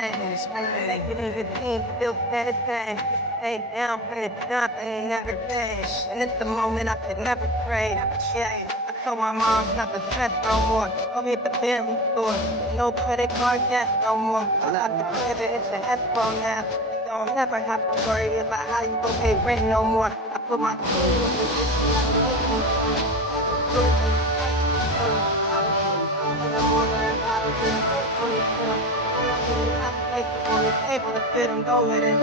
lane. They get in the team, still that thing. Stay down for the top, ain't never been. And it's the moment I could never trade. Yeah, I told my mom not to stress no more. Go hit the family store. No credit card debt no more. I lock the pivot, it's the escrow now. Don't never have to worry about how you gon' pay rent no more. I put my tools in on the table to fit and go with it.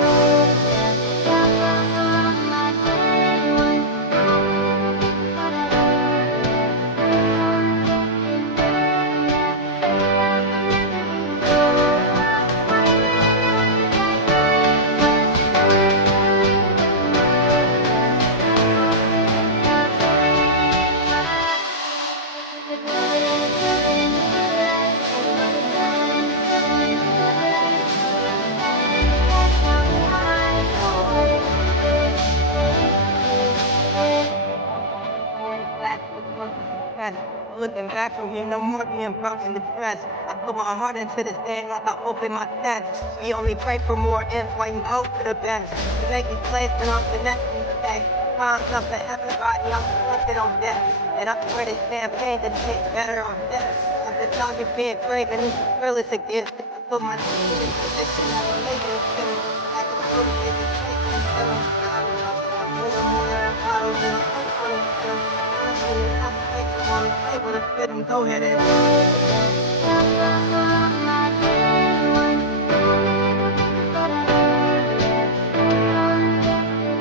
Looking back from here, no more being broken depressed. I put my heart into this thing like I open my chest. We only pray for more ends while you hope for the best. You make it place and I'm connecting today. Find something everybody I'm collected on death. And I swear this champagne to taste better on death. After talking being brave and this girl is a gift. I put my team in position and I'm making it fit. I can put it in the Go ahead and